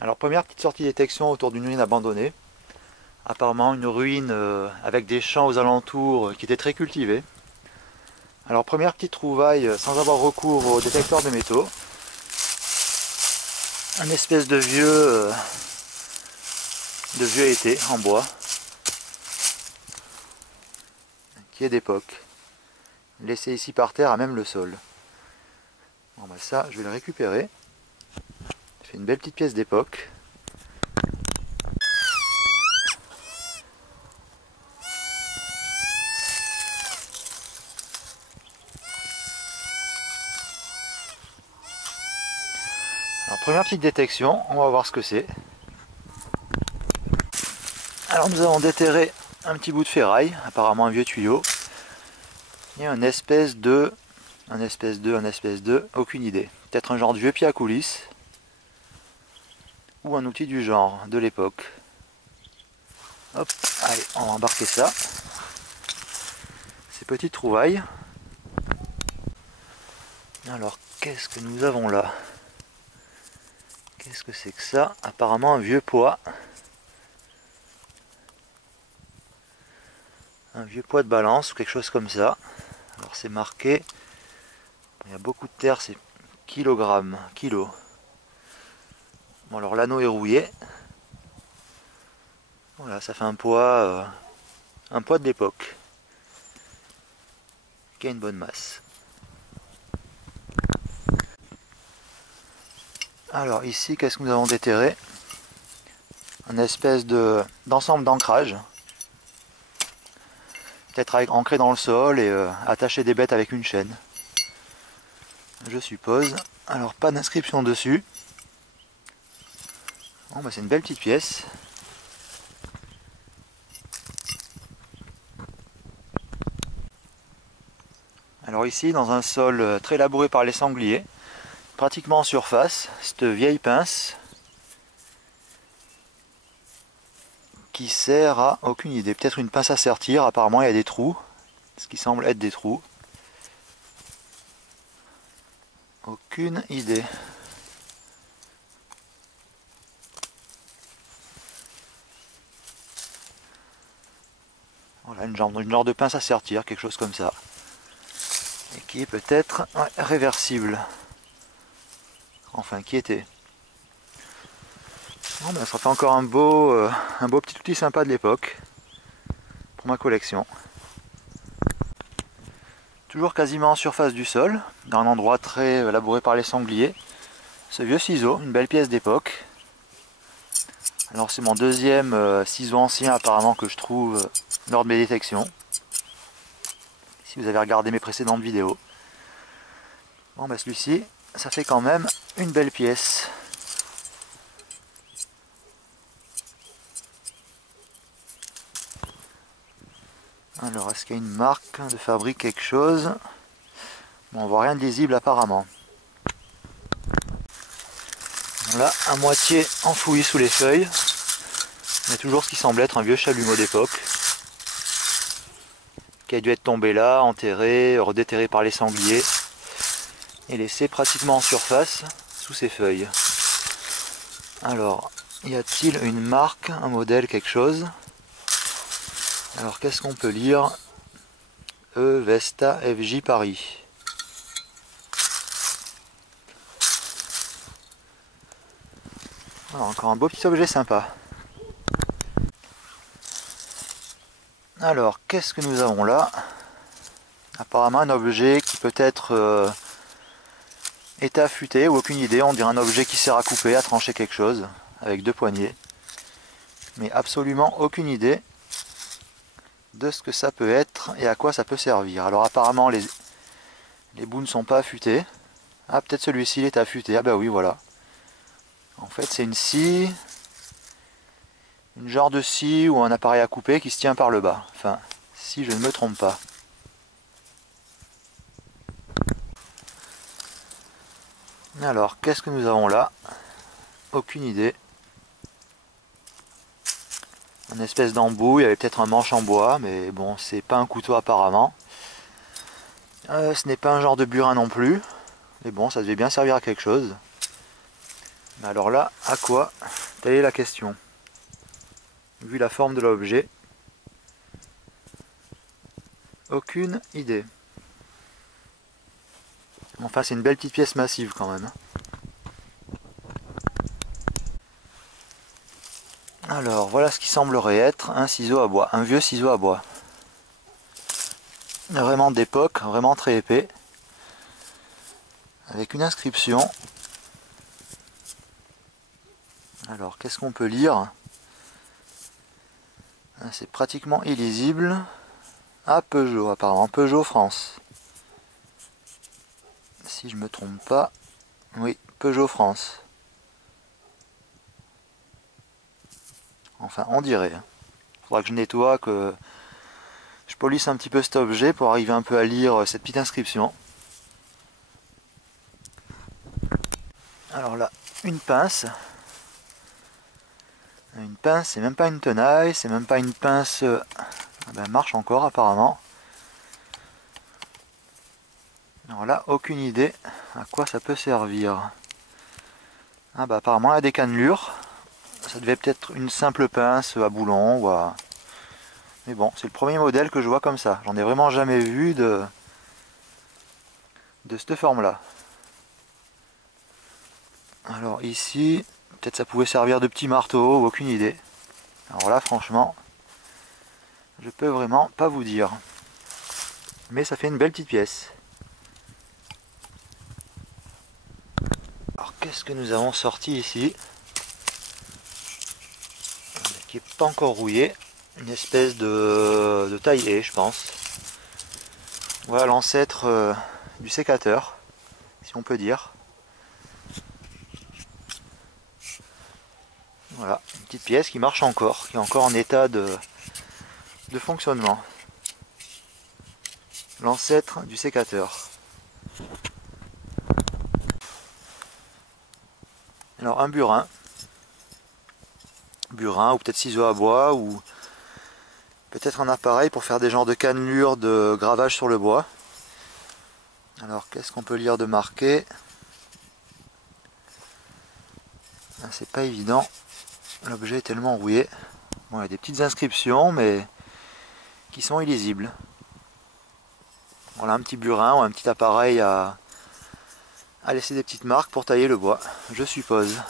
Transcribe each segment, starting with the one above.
Alors première petite sortie détection autour d'une ruine abandonnée. Apparemment une ruine avec des champs aux alentours qui étaient très cultivés. Alors première petite trouvaille sans avoir recours au détecteur de métaux. Un espèce de vieux été en bois qui est d'époque. Laissé ici par terre à même le sol. Bon bah ça je vais le récupérer. Ça fait une belle petite pièce d'époque. Alors première petite détection, on va voir ce que c'est. Alors nous avons déterré un petit bout de ferraille, apparemment un vieux tuyau. Et un espèce de, aucune idée. Peut-être un genre de vieux pied à coulisses. Ou un outil du genre, de l'époque. Hop, allez, on va embarquer ça. Ces petites trouvailles. Alors, qu'est-ce que nous avons là? Qu'est-ce que c'est que ça? Apparemment un vieux poids. Un vieux poids de balance ou quelque chose comme ça. Alors c'est marqué. Il y a beaucoup de terre, c'est kilogrammes, kilos. Bon alors l'anneau est rouillé. Voilà, ça fait un poids de l'époque. Qui a une bonne masse. Alors ici, qu'est-ce que nous avons déterré? Un espèce d'ensemble d'ancrage. Peut-être ancré dans le sol et attacher des bêtes avec une chaîne. Je suppose. Alors pas d'inscription dessus. Bon, bah, c'est une belle petite pièce. Alors ici, dans un sol très labouré par les sangliers, pratiquement en surface, cette vieille pince qui sert à aucune idée. Peut-être une pince à sertir, apparemment il y a des trous, ce qui semble être des trous. Aucune idée. Voilà, une genre de pince à sertir, quelque chose comme ça. Et qui est peut-être réversible. Enfin, qui était. Bon, ben, ça fait encore un beau petit outil sympa de l'époque pour ma collection. Toujours quasiment en surface du sol, dans un endroit très labouré par les sangliers. Ce vieux ciseau, une belle pièce d'époque. Alors c'est mon deuxième ciseau ancien apparemment que je trouve lors de mes détections. Si vous avez regardé mes précédentes vidéos. Bon bah celui-ci, ça fait quand même une belle pièce. Alors est-ce qu'il y a une marque de fabrique, quelque chose? Bon, on voit rien de lisible apparemment. Là, à moitié enfoui sous les feuilles. Il y a toujours ce qui semble être un vieux chalumeau d'époque. Qui a dû être tombé là, enterré, redéterré par les sangliers. Et laissé pratiquement en surface sous ses feuilles. Alors, y a-t-il une marque, un modèle, quelque chose? Alors, qu'est-ce qu'on peut lire? Vesta FJ Paris. Alors, encore un beau petit objet sympa. Alors, qu'est-ce que nous avons là? Apparemment un objet qui peut être est affûté ou aucune idée. On dirait un objet qui sert à couper, à trancher quelque chose, avec deux poignées. Mais absolument aucune idée de ce que ça peut être et à quoi ça peut servir. Alors apparemment les bouts ne sont pas affûtés. Ah, peut-être celui-ci il est affûté. Ah bah oui, voilà. En fait c'est une scie, une genre de scie ou un appareil à couper qui se tient par le bas. Enfin, si je ne me trompe pas. Alors, qu'est-ce que nous avons là? Aucune idée. Une espèce d'embout, il y avait peut-être un manche en bois, mais bon, c'est pas un couteau apparemment. Ce n'est pas un genre de burin non plus, mais bon, ça devait bien servir à quelque chose. Mais alors là, à quoi? Telle est la question. Vu la forme de l'objet, aucune idée. Enfin, c'est une belle petite pièce massive quand même. Alors, voilà ce qui semblerait être un ciseau à bois, un vieux ciseau à bois. Vraiment d'époque, vraiment très épais. Avec une inscription. Alors, qu'est-ce qu'on peut lire? C'est pratiquement illisible. Ah, Peugeot, apparemment. Peugeot France. Si je me trompe pas. Oui, Peugeot France. Enfin, on dirait. Faudra que je nettoie, que je polisse un petit peu cet objet pour arriver un peu à lire cette petite inscription. Alors là, une pince. Une pince, c'est même pas une tenaille, c'est même pas une pince... elle marche encore apparemment. Alors là, aucune idée à quoi ça peut servir. Ah bah apparemment elle a des cannelures. Ça devait peut-être une simple pince à boulon ou à... Mais bon, c'est le premier modèle que je vois comme ça. J'en ai vraiment jamais vu de cette forme-là. Alors ici, peut-être ça pouvait servir de petit marteau, ou aucune idée. Alors là, franchement, je peux vraiment pas vous dire. Mais ça fait une belle petite pièce. Alors qu'est-ce que nous avons sorti ici? Qui n'est pas encore rouillé. Une espèce de taille-haie, je pense. Voilà l'ancêtre du sécateur, si on peut dire. Voilà, une petite pièce qui marche encore, qui est encore en état de fonctionnement. L'ancêtre du sécateur. Alors un burin. Burin ou peut-être ciseau à bois ou peut-être un appareil pour faire des genres de cannelures de gravage sur le bois. Alors qu'est-ce qu'on peut lire de marqué? C'est pas évident. L'objet est tellement rouillé. Bon, il y a des petites inscriptions mais qui sont illisibles. Voilà un petit burin ou un petit appareil à laisser des petites marques pour tailler le bois, je suppose.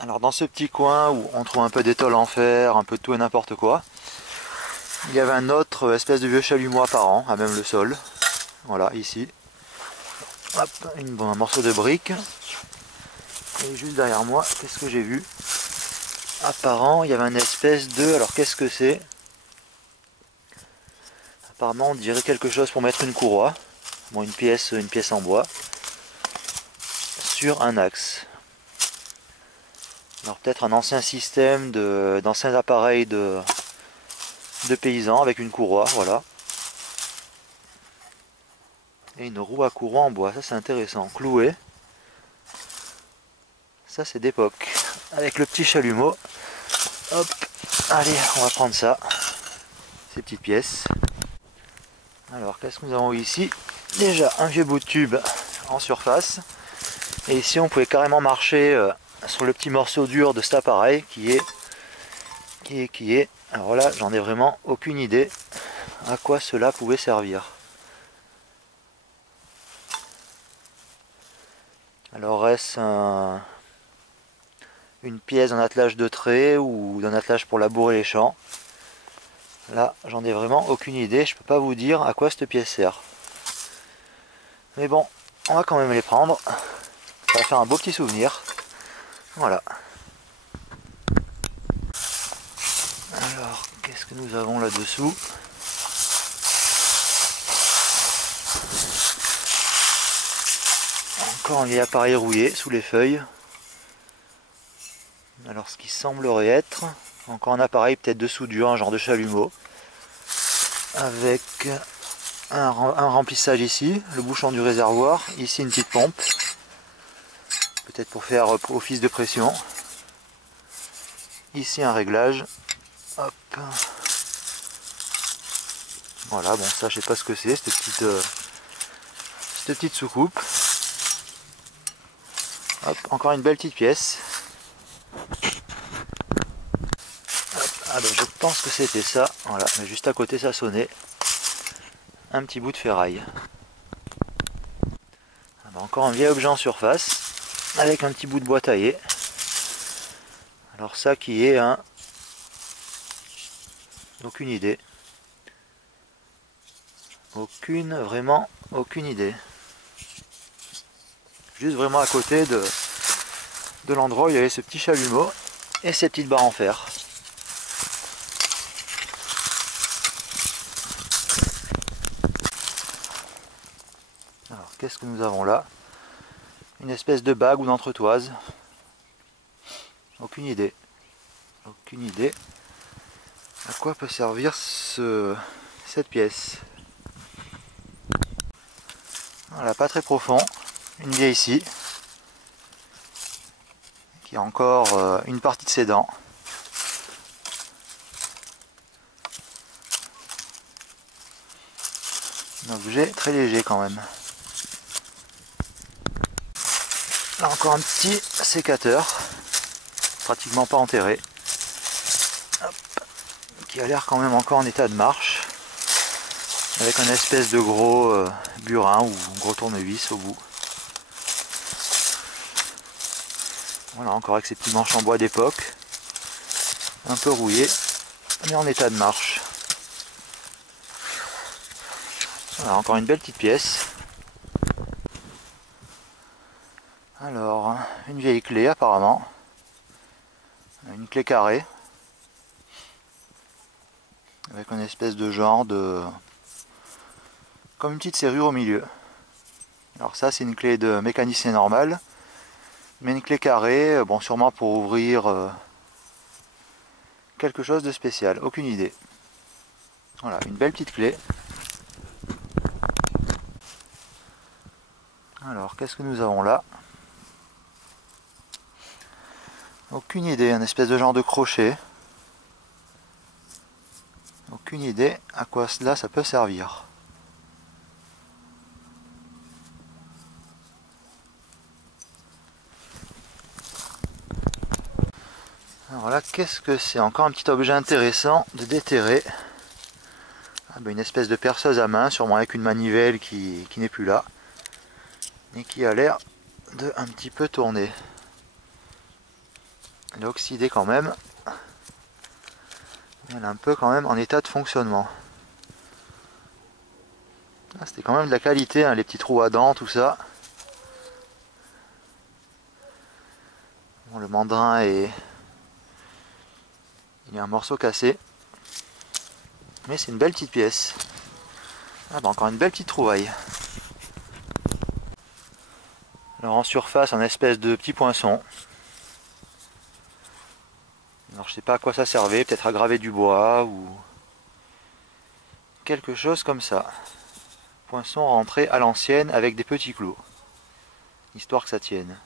Alors dans ce petit coin où on trouve un peu d'étole en fer, un peu de tout et n'importe quoi, il y avait un autre espèce de vieux chalumeau apparent, à même le sol. Voilà, ici. Hop, un morceau de brique. Et juste derrière moi, qu'est-ce que j'ai vu? Apparent, il y avait une espèce de... Alors qu'est-ce que c'est? Apparemment, on dirait quelque chose pour mettre une courroie. Bon, une pièce en bois. Sur un axe. Alors peut-être un ancien système d'anciens appareils de paysans avec une courroie, voilà. Et une roue à courroie en bois, ça c'est intéressant. Cloué. Ça c'est d'époque. Avec le petit chalumeau. Hop, allez, on va prendre ça. Ces petites pièces. Alors qu'est-ce que nous avons ici? Déjà un vieux bout de tube en surface. Et ici on pouvait carrément marcher sur le petit morceau dur de cet appareil qui est. Alors là j'en ai vraiment aucune idée à quoi cela pouvait servir. Alors est-ce une pièce d'un attelage de trait ou d'un attelage pour labourer les champs? Là j'en ai vraiment aucune idée, je peux pas vous dire à quoi cette pièce sert. Mais bon, on va quand même les prendre. Ça va faire un beau petit souvenir. Voilà. Alors, qu'est-ce que nous avons là-dessous? Encore un vieil appareil rouillé sous les feuilles. Alors, ce qui semblerait être encore un appareil peut-être de soudure, un genre de chalumeau. Avec un remplissage ici, le bouchon du réservoir. Ici, une petite pompe. Peut-être pour faire office de pression. Ici, un réglage. Hop. Voilà, bon, ça, je sais pas ce que c'est, cette petite soucoupe. Hop, encore une belle petite pièce. Hop, ah ben je pense que c'était ça. Voilà, mais juste à côté ça sonnait. Un petit bout de ferraille. Ah ben encore un vieil objet en surface, avec un petit bout de bois taillé. Alors ça qui est un... Aucune idée. Vraiment aucune idée. Juste vraiment à côté de l'endroit où il y avait ce petit chalumeau et ces petites barres en fer. Alors qu'est-ce que nous avons là? Une espèce de bague ou d'entretoise. Aucune idée. Aucune idée. À quoi peut servir cette pièce? Voilà, pas très profond. Une vieille ici. Qui a encore une partie de ses dents. Un objet très léger quand même. Là encore un petit sécateur. Pratiquement pas enterré. Hop. Qui a l'air quand même encore en état de marche. Avec un espèce de gros burin ou gros tournevis au bout. Voilà, encore avec ces petits manches en bois d'époque. Un peu rouillé, mais en état de marche. Voilà, encore une belle petite pièce. Alors, une vieille clé apparemment. Une clé carrée. Avec une espèce de genre de... comme une petite serrure au milieu. Alors ça c'est une clé de mécanicien normal. Mais une clé carrée, bon sûrement pour ouvrir quelque chose de spécial. Aucune idée. Voilà, une belle petite clé. Alors, qu'est-ce que nous avons là? Aucune idée, un espèce de genre de crochet. Aucune idée à quoi cela ça peut servir. Alors là, qu'est-ce que c'est? Encore un petit objet intéressant de déterrer. Ah ben une espèce de perceuse à main, sûrement avec une manivelle qui n'est plus là. Et qui a l'air de un petit peu tourner. Elle est oxydée quand même. Elle est un peu quand même en état de fonctionnement. Ah, c'était quand même de la qualité, hein, les petits trous à dents, tout ça. Bon, le mandrin est... il y a un morceau cassé. Mais c'est une belle petite pièce. Ah bah encore une belle petite trouvaille. Alors en surface, un espèce de petit poinçon. Alors je sais pas à quoi ça servait, peut-être à graver du bois ou quelque chose comme ça. Poinçon rentré à l'ancienne avec des petits clous, histoire que ça tienne.